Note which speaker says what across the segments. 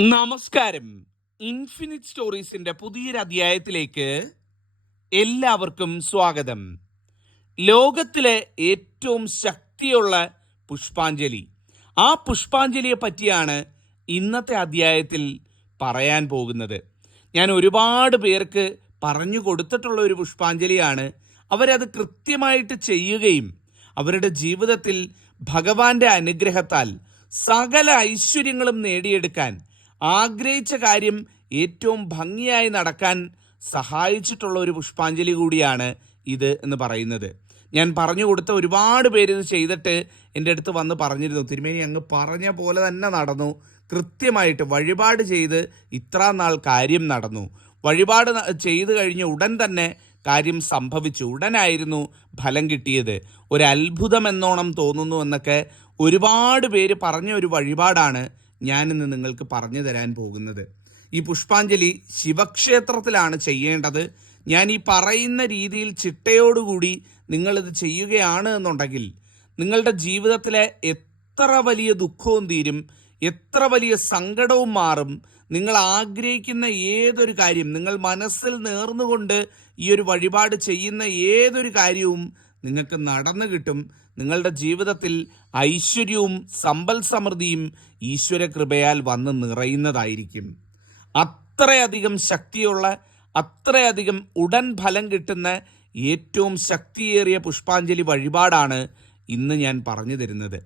Speaker 1: നമസ്കാരം. ഇൻഫിനിറ്റ് സ്റ്റോറീസിന്റെ പുതിയൊരു അധ്യായത്തിലേക്ക് എല്ലാവർക്കും സ്വാഗതം. ലോകത്തിലെ ഏറ്റവും ശക്തിയുള്ള പുഷ്പാഞ്ജലി. ആ പുഷ്പാഞ്ജലിയെ പറ്റിയാണ് ഇന്നത്തെ അധ്യായത്തിൽ പറയാൻ പോകുന്നത്. ഞാൻ ഒരുപാട് പേർക്ക് പറഞ്ഞു കൊടുത്തിട്ടുള്ള ഒരു പുഷ്പാഞ്ജലിയാണ്. അവരത് കൃത്യമായിട്ട് ചെയ്യുകയും അവരുടെ ജീവിതത്തിൽ ഭഗവാന്റെ അനുഗ്രഹത്താൽ സകല ഐശ്വര്യങ്ങളും നേടിയെടുക്കാൻ ആഗ്രഹിച്ച കാര്യം ഏറ്റവും ഭംഗിയായി നടക്കാൻ സഹായിച്ചിട്ടുള്ള ഒരു പുഷ്പാഞ്ജലി കൂടിയാണ് ഇത് എന്ന് പറയുന്നത്. ഞാൻ പറഞ്ഞു കൊടുത്ത ഒരുപാട് പേര് ഇത് ചെയ്തിട്ട് എന്റെ അടുത്ത് വന്ന് പറഞ്ഞിരുന്നു. തിരുമേനി അങ്ങ് പറഞ്ഞ പോലെ തന്നെ നടന്നു. കൃത്യമായിട്ട് വഴിപാട് ചെയ്ത് ഇത്ര നാൾ കാര്യം നടന്നു. വഴിപാട് ചെയ്ത് കഴിഞ്ഞ് ഉടൻ തന്നെ കാര്യം സംഭവിച്ചു. ഉടനായിരുന്നു ഫലം കിട്ടിയത്. ഒരു അത്ഭുതം എന്നോണം തോന്നുന്നു എന്നൊക്കെ ഒരുപാട് പേര് പറഞ്ഞ ഒരു വഴിപാടാണ് ഞാനിന്ന് നിങ്ങൾക്ക് പറഞ്ഞു തരാൻ പോകുന്നത്. ഈ പുഷ്പാഞ്ജലി ശിവക്ഷേത്രത്തിലാണ് ചെയ്യേണ്ടത്. ഞാൻ ഈ പറയുന്ന രീതിയിൽ ചിട്ടയോടുകൂടി നിങ്ങളിത് ചെയ്യുകയാണ് എന്നുണ്ടെങ്കിൽ നിങ്ങളുടെ ജീവിതത്തിലെ എത്ര വലിയ ദുഃഖവും തീരും എത്ര വലിയ സങ്കടവും മാറും നിങ്ങൾ ആഗ്രഹിക്കുന്ന ഏതൊരു കാര്യം നിങ്ങൾ മനസ്സിൽ നേർന്നുകൊണ്ട് ഈ ഒരു വഴിപാട് ചെയ്യുന്ന ഏതൊരു കാര്യവും നിങ്ങൾക്ക് നടന്നു കിട്ടും. നിങ്ങളുടെ ജീവിതത്തിൽ ഐശ്വര്യവും സമ്പൽ സമൃദ്ധിയും ഈശ്വര കൃപയാൽ വന്ന് നിറയുന്നതായിരിക്കും. അത്രയധികം ശക്തിയുള്ള അത്രയധികം ഉടൻ ഫലം കിട്ടുന്ന ഏറ്റവും ശക്തിയേറിയ പുഷ്പാഞ്ജലി വഴിപാടാണ് ഇന്ന് ഞാൻ പറഞ്ഞു തരുന്നത്.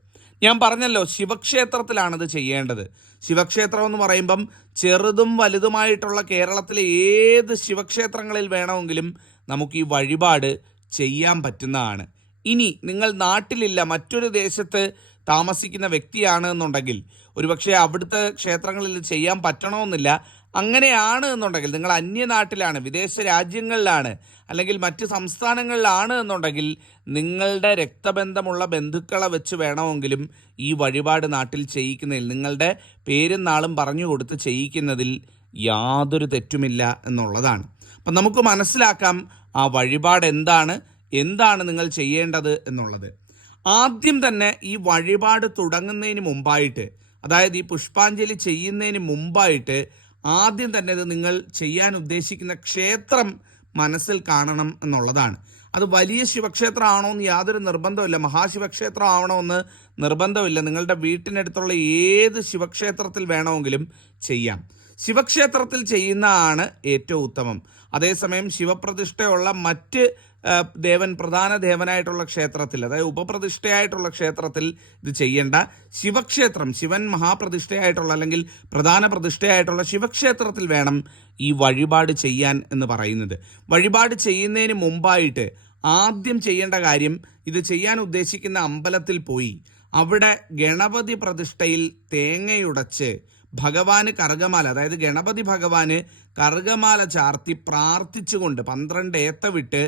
Speaker 1: ഞാൻ പറഞ്ഞല്ലോ ശിവക്ഷേത്രത്തിലാണത് ചെയ്യേണ്ടത്. ശിവക്ഷേത്രം എന്ന് പറയുമ്പം ചെറുതും വലുതുമായിട്ടുള്ള കേരളത്തിലെ ഏത് ശിവക്ഷേത്രങ്ങളിൽ വേണമെങ്കിലും നമുക്ക് ഈ വഴിപാട് ചെയ്യാൻ പറ്റുന്നതാണ്. ഇനി നിങ്ങൾ നാട്ടിലില്ല മറ്റൊരു ദേശത്ത് താമസിക്കുന്ന വ്യക്തിയാണ് എന്നുണ്ടെങ്കിൽ ഒരുപക്ഷെ അവിടുത്തെ ക്ഷേത്രങ്ങളിൽ ചെയ്യാൻ പറ്റണമെന്നില്ല അങ്ങനെയാണ് എന്നുണ്ടെങ്കിൽ നിങ്ങൾ അന്യനാട്ടിലാണ് വിദേശ രാജ്യങ്ങളിലാണ് അല്ലെങ്കിൽ മറ്റ് സംസ്ഥാനങ്ങളിലാണ് എന്നുണ്ടെങ്കിൽ നിങ്ങളുടെ രക്തബന്ധമുള്ള ബന്ധുക്കളെ വെച്ച് വേണമെങ്കിലും ഈ വഴിപാട് നാട്ടിൽ ചെയ്യിക്കുന്നതിൽ നിങ്ങളുടെ പേരും നാളും പറഞ്ഞു കൊടുത്ത് ചെയ്യിക്കുന്നതിൽ യാതൊരു തെറ്റുമില്ല എന്നുള്ളതാണ്. അപ്പം നമുക്ക് മനസ്സിലാക്കാം ആ വഴിപാട് എന്താണ് എന്താണ് നിങ്ങൾ ചെയ്യേണ്ടത് എന്നുള്ളത്. ആദ്യം തന്നെ ഈ വഴിപാട് തുടങ്ങുന്നതിന് മുമ്പായിട്ട് അതായത് ഈ പുഷ്പാഞ്ജലി ചെയ്യുന്നതിന് മുമ്പായിട്ട് ആദ്യം തന്നെ ഇത് നിങ്ങൾ ചെയ്യാൻ ഉദ്ദേശിക്കുന്ന ക്ഷേത്രം മനസ്സിൽ കാണണം എന്നുള്ളതാണ്. അത് വലിയ ശിവക്ഷേത്രം ആണോ എന്ന് യാതൊരു നിർബന്ധമില്ല മഹാശിവക്ഷേത്രം ആവണമെന്ന് നിർബന്ധമില്ല നിങ്ങളുടെ വീട്ടിനടുത്തുള്ള ഏത് ശിവക്ഷേത്രത്തിൽ വേണമെങ്കിലും ചെയ്യാം. ശിവക്ഷേത്രത്തിൽ ചെയ്യുന്നതാണ് ഏറ്റവും ഉത്തമം. അതേസമയം ശിവപ്രതിഷ്ഠയുള്ള മറ്റ് ദേവൻ പ്രധാന ദേവനായിട്ടുള്ള ക്ഷേത്രത്തിൽ അതായത് ഉപപ്രതിഷ്ഠയായിട്ടുള്ള ക്ഷേത്രത്തിൽ ഇത് ചെയ്യേണ്ട ശിവക്ഷേത്രം ശിവൻ മഹാപ്രതിഷ്ഠയായിട്ടുള്ള അല്ലെങ്കിൽ പ്രധാന പ്രതിഷ്ഠയായിട്ടുള്ള ശിവക്ഷേത്രത്തിൽ വേണം ഈ വഴിപാട് ചെയ്യാൻ എന്ന് പറയുന്നത്. വഴിപാട് ചെയ്യുന്നതിന് മുമ്പായിട്ട് ആദ്യം ചെയ്യേണ്ട കാര്യം ഇത് ചെയ്യാൻ ഉദ്ദേശിക്കുന്ന അമ്പലത്തിൽ പോയി അവിടെ ഗണപതി പ്രതിഷ്ഠയിൽ തേങ്ങയുടച്ച് ഭഗവാന് കറുകമാല അതായത് ഗണപതി ഭഗവാന് കറുകമാല ചാർത്തി പ്രാർത്ഥിച്ചുകൊണ്ട് പന്ത്രണ്ട് ഏത്ത വിട്ട്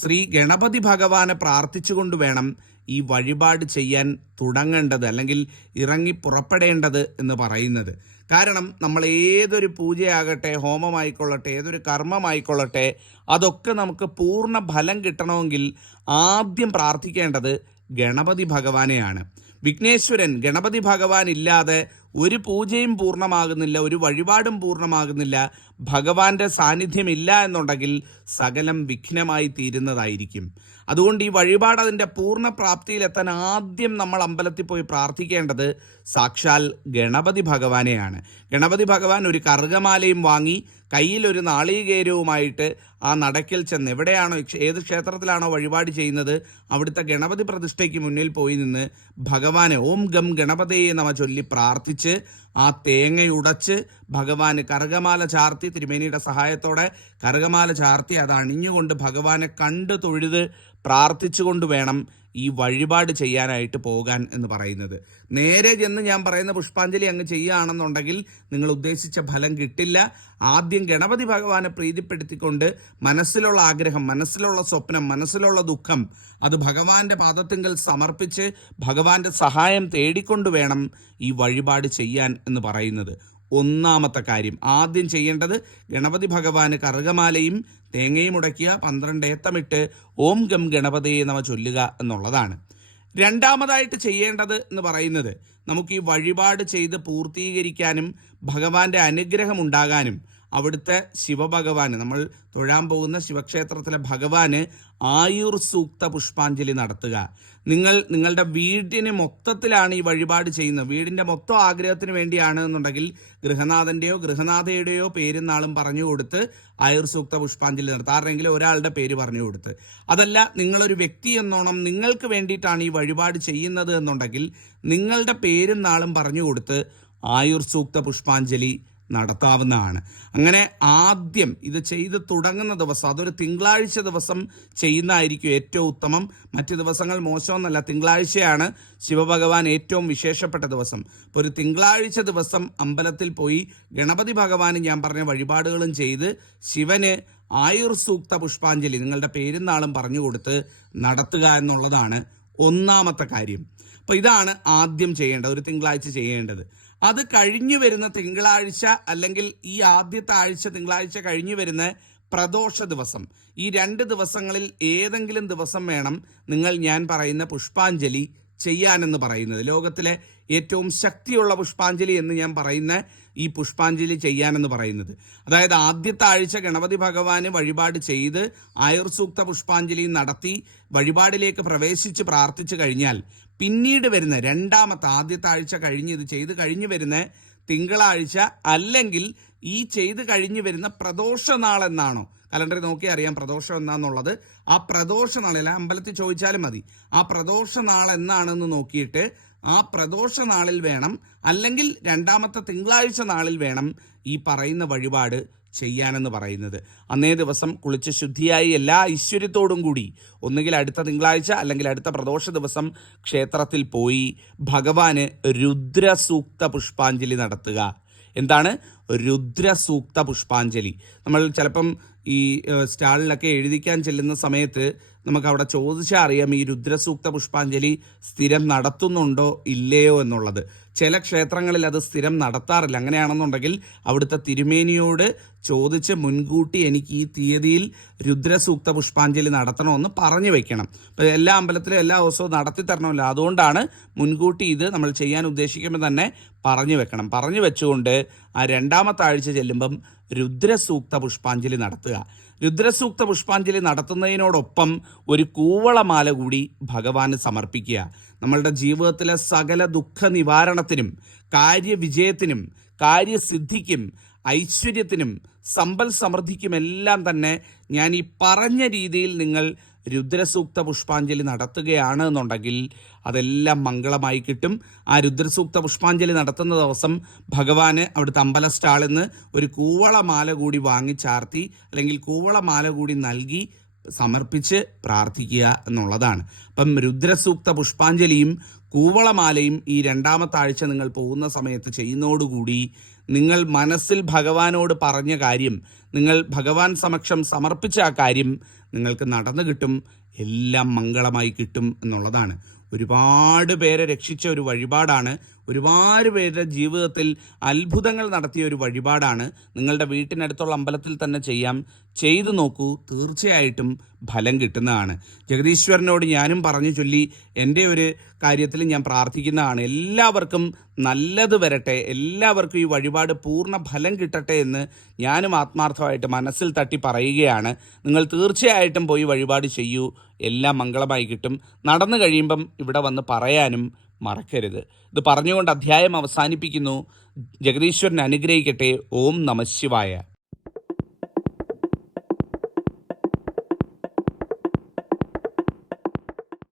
Speaker 1: ശ്രീ ഗണപതി ഭഗവാനെ പ്രാർത്ഥിച്ചുകൊണ്ട് വേണം ഈ വഴിപാട് ചെയ്യാൻ തുടങ്ങേണ്ടത് അല്ലെങ്കിൽ ഇറങ്ങി പുറപ്പെടേണ്ടത് എന്ന് പറയുന്നത്. കാരണം നമ്മൾ ഏതൊരു പൂജയാകട്ടെ ഹോമമായിക്കൊള്ളട്ടെ ഏതൊരു കർമ്മമായിക്കൊള്ളട്ടെ അതൊക്കെ നമുക്ക് പൂർണ ഫലം കിട്ടണമെങ്കിൽ ആദ്യം പ്രാർത്ഥിക്കേണ്ടത് ഗണപതി ഭഗവാനെയാണ്. വിഘ്നേശ്വരൻ ഗണപതി ഭഗവാൻ ഇല്ലാതെ ഒരു പൂജയും പൂർണമാകുന്നില്ല ഒരു വഴിപാടും പൂർണമാകുന്നില്ല ഭഗവാന്റെ സാന്നിധ്യമില്ല എന്നുണ്ടെങ്കിൽ സകലം വിഘ്നമായി തീരുന്നതായിരിക്കും. അതുകൊണ്ട് ഈ വഴിപാട് അതിന്റെ പൂർണ പ്രാപ്തിയിലെത്താൻ ആദ്യം നമ്മൾ അമ്പലത്തിൽ പോയി പ്രാർത്ഥിക്കേണ്ടത് സാക്ഷാൽ ഗണപതി ഭഗവാനെയാണ്. ഗണപതി ഭഗവാൻ ഒരു കറുകമാലയും വാങ്ങി കയ്യിൽ ഒരു നാളികേരവുമായിട്ട് ആ നടക്കിൽ ചെന്ന് എവിടെയാണോ ഏത് ക്ഷേത്രത്തിലാണോ വഴിപാട് ചെയ്യുന്നത് അവിടുത്തെ ഗണപതി പ്രതിഷ്ഠയ്ക്ക് മുന്നിൽ പോയി നിന്ന് ഭഗവാനെ ഓം ഗം ഗണപതയെ നമ ചൊല്ലി പ്രാർത്ഥിച്ച് ആ തേങ്ങയുടച്ച് ഭഗവാന് കറുകമാല ചാർത്തി തിരുമേനിയുടെ സഹായത്തോടെ കറുകമാല ചാർത്തി അത് അണിഞ്ഞുകൊണ്ട് ഭഗവാനെ കണ്ട് തൊഴുത് പ്രാർത്ഥിച്ചുകൊണ്ട് വേണം ഈ വഴിപാട് ചെയ്യാനായിട്ട് പോകാൻ എന്ന് പറയുന്നത്. നേരെ ചെന്ന് ഞാൻ പറയുന്ന പുഷ്പാഞ്ജലി അങ്ങ് ചെയ്യുകയാണെന്നുണ്ടെങ്കിൽ നിങ്ങൾ ഉദ്ദേശിച്ച ഫലം കിട്ടില്ല. ആദ്യം ഗണപതി ഭഗവാനെ പ്രീതിപ്പെടുത്തിക്കൊണ്ട് മനസ്സിലുള്ള ആഗ്രഹം മനസ്സിലുള്ള സ്വപ്നം മനസ്സിലുള്ള ദുഃഖം അത് ഭഗവാന്റെ പാദത്തിങ്കൽ സമർപ്പിച്ച് ഭഗവാന്റെ സഹായം തേടിക്കൊണ്ട് വേണം ഈ വഴിപാട് ചെയ്യാൻ എന്ന് പറയുന്നത്. ഒന്നാമത്തെ കാര്യം ആദ്യം ചെയ്യേണ്ടത് ഗണപതി ഭഗവാന് കറുകമാലയും തേങ്ങയും ഉടയ്ക്കുക പന്ത്രണ്ട് ഏത്തമിട്ട് ഓം ഗം ഗണപതിയെ നമ ചൊല്ലുക എന്നുള്ളതാണ്. രണ്ടാമതായിട്ട് ചെയ്യേണ്ടത് എന്ന് പറയുന്നത് നമുക്ക് ഈ വഴിപാട് ചെയ്ത് പൂർത്തീകരിക്കാനും ഭഗവാന്റെ അനുഗ്രഹം ഉണ്ടാകാനും അവിടുത്തെ ശിവഭഗവാന് നമ്മൾ തൊഴാൻ പോകുന്ന ശിവക്ഷേത്രത്തിലെ ഭഗവാന് ആയുർ സൂക്ത പുഷ്പാഞ്ജലി നടത്തുക. നിങ്ങൾ നിങ്ങളുടെ വീടിന് മൊത്തത്തിലാണ് ഈ വഴിപാട് ചെയ്യുന്നത്. വീടിന്റെ മൊത്തം ആഗ്രഹത്തിന് വേണ്ടിയാണ് എന്നുണ്ടെങ്കിൽ ഗൃഹനാഥന്റെയോ ഗൃഹനാഥയുടെയോ പേരും നാളും പറഞ്ഞു കൊടുത്ത് ആയുർ സൂക്ത പുഷ്പാഞ്ജലി നടത്തുക. ആരുടെങ്കിലും ഒരാളുടെ പേര് പറഞ്ഞു കൊടുത്ത്. അതല്ല നിങ്ങളൊരു വ്യക്തി എന്നോണം നിങ്ങൾക്ക് വേണ്ടിയിട്ടാണ് ഈ വഴിപാട് ചെയ്യുന്നത് എന്നുണ്ടെങ്കിൽ നിങ്ങളുടെ പേരും നാളും പറഞ്ഞു കൊടുത്ത് ആയുർ സൂക്ത പുഷ്പാഞ്ജലി നടത്താവുന്നതാണ്. അങ്ങനെ ആദ്യം ഇത് ചെയ്ത് തുടങ്ങുന്ന ദിവസം അതൊരു തിങ്കളാഴ്ച ദിവസം ചെയ്യുന്നതായിരിക്കും ഏറ്റവും ഉത്തമം. മറ്റു ദിവസങ്ങൾ മോശമെന്നല്ല തിങ്കളാഴ്ചയാണ് ശിവഭഗവാൻ ഏറ്റവും വിശേഷപ്പെട്ട ദിവസം. ഇപ്പോൾ ഒരു തിങ്കളാഴ്ച ദിവസം അമ്പലത്തിൽ പോയി ഗണപതി ഭഗവാന് ഞാൻ പറഞ്ഞ വഴിപാടുകളും ചെയ്ത് ശിവന് ആയുർ സൂക്ത പുഷ്പാഞ്ജലി നിങ്ങളുടെ പേരും നാളും പറഞ്ഞു കൊടുത്ത് നടത്തുക എന്നുള്ളതാണ് ഒന്നാമത്തെ കാര്യം. അപ്പോൾ ഇതാണ് ആദ്യം ചെയ്യേണ്ടത് ഒരു തിങ്കളാഴ്ച ചെയ്യേണ്ടത്. അത് കഴിഞ്ഞു വരുന്ന തിങ്കളാഴ്ച അല്ലെങ്കിൽ ഈ ആദ്യത്തെ ആഴ്ച തിങ്കളാഴ്ച കഴിഞ്ഞു വരുന്ന പ്രദോഷ ദിവസം. ഈ രണ്ട് ദിവസങ്ങളിൽ ഏതെങ്കിലും ദിവസം വേണം നിങ്ങൾ ഞാൻ പറയുന്ന പുഷ്പാഞ്ജലി ചെയ്യാനെന്ന് പറയുന്നത്. ലോകത്തിലെ ഏറ്റവും ശക്തിയുള്ള പുഷ്പാഞ്ജലി എന്ന് ഞാൻ പറയുന്ന ഈ പുഷ്പാഞ്ജലി ചെയ്യാനെന്ന് പറയുന്നത്. അതായത് ആദ്യത്തെ ആഴ്ച ഗണപതി ഭഗവാന് വഴിപാട് ചെയ്ത് ആയുർസൂക്ത പുഷ്പാഞ്ജലി നടത്തി വഴിപാടിലേക്ക് പ്രവേശിച്ച് പ്രാർത്ഥിച്ചു കഴിഞ്ഞാൽ പിന്നീട് വരുന്ന രണ്ടാമത്തെ ആദ്യത്തെ ആഴ്ച കഴിഞ്ഞ് ഇത് ചെയ്ത് കഴിഞ്ഞ് വരുന്ന തിങ്കളാഴ്ച അല്ലെങ്കിൽ ഈ ചെയ്ത് കഴിഞ്ഞ് വരുന്ന പ്രദോഷ നാളെന്നാണോ കലണ്ടറിൽ നോക്കി അറിയാം പ്രദോഷം എന്നാന്നുള്ളത്. ആ പ്രദോഷ നാളെ അല്ല അമ്പലത്തിൽ ചോദിച്ചാലും മതി. ആ പ്രദോഷ നാളെന്നാണെന്ന് നോക്കിയിട്ട് ആ പ്രദോഷ നാളിൽ വേണം അല്ലെങ്കിൽ രണ്ടാമത്തെ തിങ്കളാഴ്ച നാളിൽ വേണം ഈ പറയുന്ന വഴിപാട് ചെയ്യാനെന്ന് പറയുന്നത്. അന്നേ ദിവസം കുളിച്ച് ശുദ്ധിയായി എല്ലാ ഐശ്വര്യത്തോടും കൂടി ഒന്നുകിൽ അടുത്ത തിങ്കളാഴ്ച അല്ലെങ്കിൽ അടുത്ത പ്രദോഷ ദിവസം ക്ഷേത്രത്തിൽ പോയി ഭഗവാന് രുദ്രസൂക്ത പുഷ്പാഞ്ജലി നടത്തുക. എന്താണ്? രുദ്രസൂക്ത പുഷ്പാഞ്ജലി. നമ്മൾ ചിലപ്പം ഈ സ്റ്റാളിലൊക്കെ എഴുതിക്കാൻ ചെല്ലുന്ന സമയത്ത് നമുക്ക് അവിടെ ചോദിച്ചാൽ അറിയാം ഈ രുദ്രസൂക്ത പുഷ്പാഞ്ജലി സ്ഥിരം നടത്തുന്നുണ്ടോ ഇല്ലയോ എന്നുള്ളത്. ചില ക്ഷേത്രങ്ങളിൽ അത് സ്ഥിരം നടത്താറില്ല. അങ്ങനെയാണെന്നുണ്ടെങ്കിൽ അവിടുത്തെ തിരുമേനിയോട് ചോദിച്ച് മുൻകൂട്ടി എനിക്ക് ഈ തീയതിയിൽ രുദ്രസൂക്ത പുഷ്പാഞ്ജലി നടത്തണമെന്ന് പറഞ്ഞു വെക്കണം. അപ്പോൾ എല്ലാ അമ്പലത്തിലും എല്ലാ ദിവസവും നടത്തി തരണമല്ലോ അതുകൊണ്ടാണ് മുൻകൂട്ടി ഇത് നമ്മൾ ചെയ്യാൻ ഉദ്ദേശിക്കുമ്പോൾ തന്നെ പറഞ്ഞു വെക്കണം. പറഞ്ഞു വെച്ചുകൊണ്ട് ആ രണ്ടാമത്തെ ആഴ്ച ചെല്ലുമ്പം രുദ്രസൂക്ത പുഷ്പാഞ്ജലി നടത്തുക. രുദ്രസൂക്ത പുഷ്പാഞ്ജലി നടത്തുന്നതിനോടൊപ്പം ഒരു കൂവളമാല കൂടി ഭഗവാന് സമർപ്പിക്കുക. നമ്മളുടെ ജീവിതത്തിലെ സകല ദുഃഖ നിവാരണത്തിനും കാര്യവിജയത്തിനും കാര്യസിദ്ധിക്കും ഐശ്വര്യത്തിനും സമ്പൽ സമൃദ്ധിക്കുമെല്ലാം തന്നെ ഞാൻ ഈ പറഞ്ഞ രീതിയിൽ നിങ്ങൾ രുദ്രസൂക്ത പുഷ്പാഞ്ജലി നടത്തുകയാണ് എന്നുണ്ടെങ്കിൽ അതെല്ലാം മംഗളമായി കിട്ടും. ആ രുദ്രസൂക്ത പുഷ്പാഞ്ജലി നടത്തുന്ന ദിവസം ഭഗവാന് അവിടുത്തെ അമ്പല സ്റ്റാളിൽ നിന്ന് ഒരു കൂവളമാല കൂടി വാങ്ങിച്ചാർത്തി അല്ലെങ്കിൽ കൂവളമാല കൂടി നൽകി സമർപ്പിച്ച് പ്രാർത്ഥിക്കുക എന്നുള്ളതാണ്. അപ്പം രുദ്രസൂക്ത പുഷ്പാഞ്ജലിയും കൂവളമാലയും ഈ രണ്ടാമത്തെ ആഴ്ച നിങ്ങൾ പോകുന്ന സമയത്ത് ചെയ്യുന്നതോടുകൂടി നിങ്ങൾ മനസ്സിൽ ഭഗവാനോട് പറഞ്ഞ കാര്യം നിങ്ങൾ ഭഗവാൻ സമക്ഷം സമർപ്പിച്ച ആ കാര്യം നിങ്ങൾക്ക് നടന്നു കിട്ടും എല്ലാം മംഗളമായി കിട്ടും എന്നുള്ളതാണ്. ഒരുപാട് പേരെ രക്ഷിച്ച ഒരു വഴിപാടാണ് ഒരുപാട് പേരുടെ ജീവിതത്തിൽ അത്ഭുതങ്ങൾ നടത്തിയ ഒരു വഴിപാടാണ്. നിങ്ങളുടെ വീട്ടിനടുത്തുള്ള അമ്പലത്തിൽ തന്നെ ചെയ്യാം. ചെയ്തു നോക്കൂ തീർച്ചയായിട്ടും ഫലം കിട്ടുന്നതാണ്. ജഗദീശ്വരനോട് ഞാനും പറഞ്ഞു ചൊല്ലി എന്റെ ഒരു കാര്യത്തിൽ ഞാൻ പ്രാർത്ഥിക്കുന്നതാണ്. എല്ലാവർക്കും നല്ലത് വരട്ടെ. എല്ലാവർക്കും ഈ വഴിപാട് പൂർണ ഫലം കിട്ടട്ടെ എന്ന് ഞാനും ആത്മാർത്ഥമായിട്ട് മനസ്സിൽ തട്ടി പറയുകയാണ്. നിങ്ങൾ തീർച്ചയായിട്ടും പോയി വഴിപാട് ചെയ്യൂ. എല്ലാം മംഗളമായി കിട്ടും. നടന്നു കഴിയുമ്പം ഇവിടെ വന്ന് പറയാനും മറക്കരുത്. ഇത് പറഞ്ഞുകൊണ്ട് അധ്യായം അവസാനിപ്പിക്കുന്നു. ജഗദീശ്വരൻ അനുഗ്രഹിക്കട്ടെ. ഓം നമശിവായ